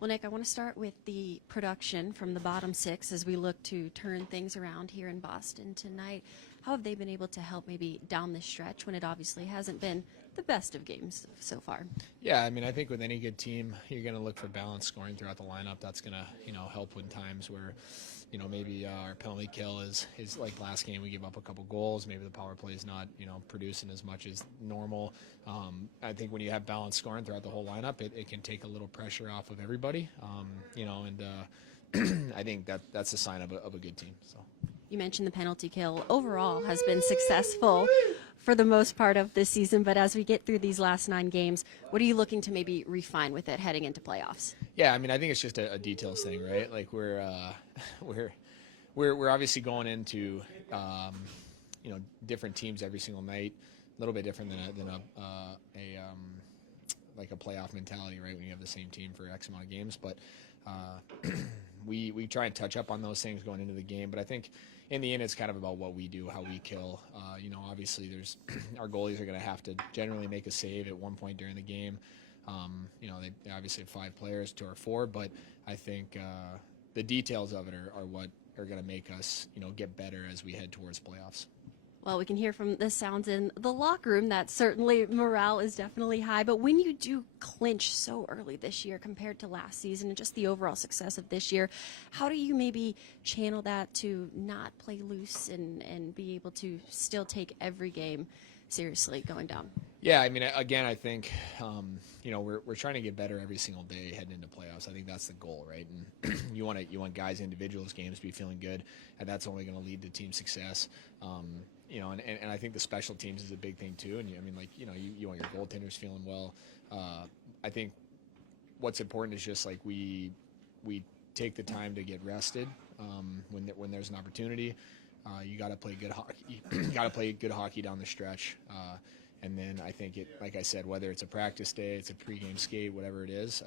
Well, Nick, I want to start with the production from the bottom six as we look to turn things around here in Boston tonight. How have they been able to help maybe down the stretch when it obviously hasn't been the best of games so far? Yeah, I mean, I think with any good team, you're going to look for balanced scoring throughout the lineup. That's going to, help in times where, maybe our penalty kill is like last game we gave up a couple goals. Maybe the power play is not, producing as much as normal. I think when you have balanced scoring throughout the whole lineup, it can take a little pressure off of everybody, and I think that's a sign of a good team. So. You mentioned the penalty kill overall has been successful for the most part of this season, but as we get through these last 9 games, what are you looking to maybe refine with it heading into playoffs? Yeah, I mean, I think it's just a details thing, right? Like we're obviously going into different teams every single night, a little bit different than like a playoff mentality, right? When you have the same team for X amount of games, but we try and touch up on those things going into the game. But I think in the end, it's kind of about what we do, how we kill. Obviously there's our goalies are going to have to generally make a save at one point during the game. They obviously have 5 players to our 4, but I think the details of it are what are going to make us, get better as we head towards playoffs. Well, we can hear from the sounds in the locker room that certainly morale is definitely high. But when you do clinch so early this year compared to last season and just the overall success of this year, how do you maybe channel that to not play loose and be able to still take every game seriously going down? Yeah, I mean, again, I think, we're trying to get better every single day heading into playoffs. I think that's the goal, right? And you want guys' individuals games to be feeling good, and that's only going to lead to team success. And I think the special teams is a big thing too. And you want your goaltenders feeling well. I think what's important is just like we take the time to get rested when there's an opportunity. You got to play good hockey. You got to play good hockey down the stretch. And then I think like I said, whether it's a practice day, it's a pregame skate, whatever it is,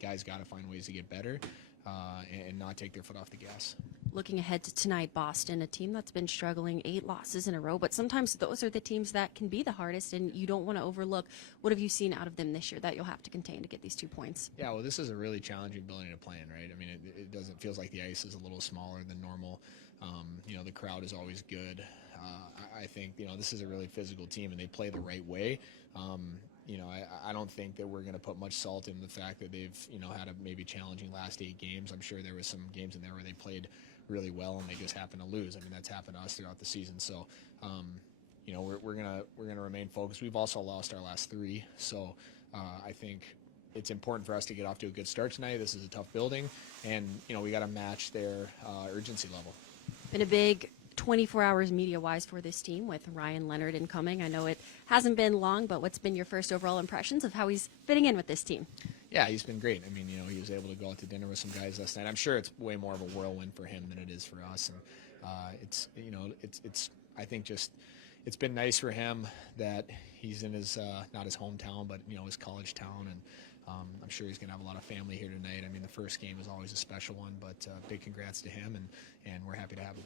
guys got to find ways to get better and not take their foot off the gas. Looking ahead to tonight, Boston, a team that's been struggling 8 losses in a row, but sometimes those are the teams that can be the hardest, and you don't want to overlook. What have you seen out of them this year that you'll have to contain to get these 2 points? Yeah, well, this is a really challenging building to play in, right? I mean, it feels like the ice is a little smaller than normal. The crowd is always good. I think, this is a really physical team, and they play the right way. I don't think that we're going to put much salt in the fact that they've, had a maybe challenging last 8 games. I'm sure there was some games in there where they played really well and they just happened to lose. I mean, that's happened to us throughout the season. So, we're gonna remain focused. We've also lost our last 3, so I think it's important for us to get off to a good start tonight. This is a tough building, and we got to match their urgency level. Been a big 24 hours media-wise for this team with Ryan Leonard incoming. I know it hasn't been long, but what's been your first overall impressions of how he's fitting in with this team? Yeah, he's been great. I mean, he was able to go out to dinner with some guys last night. I'm sure it's way more of a whirlwind for him than it is for us. And it's I think just it's been nice for him that he's in his not his hometown, but his college town, and I'm sure he's going to have a lot of family here tonight. I mean, the first game is always a special one, but big congrats to him, and we're happy to have him.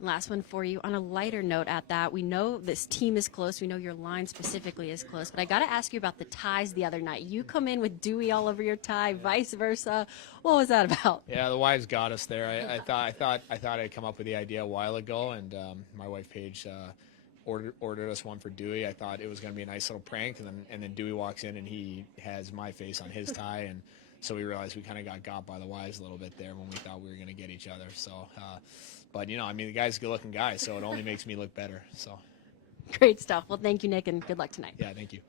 Last one for you. On a lighter note at that, we know this team is close. We know your line specifically is close. But I got to ask you about the ties the other night. You come in with Dewey all over your tie, vice versa. What was that about? Yeah, the wives got us there. I thought I'd come up with the idea a while ago, and my wife Paige ordered us one for Dewey. I thought it was going to be a nice little prank, and then Dewey walks in and he has my face on his tie, and so we realized we kind of got by the wives a little bit there when we thought we were going to get each other. So, but the guy's a good-looking guy, so it only makes me look better. So, great stuff. Well, thank you, Nick, and good luck tonight. Yeah, thank you.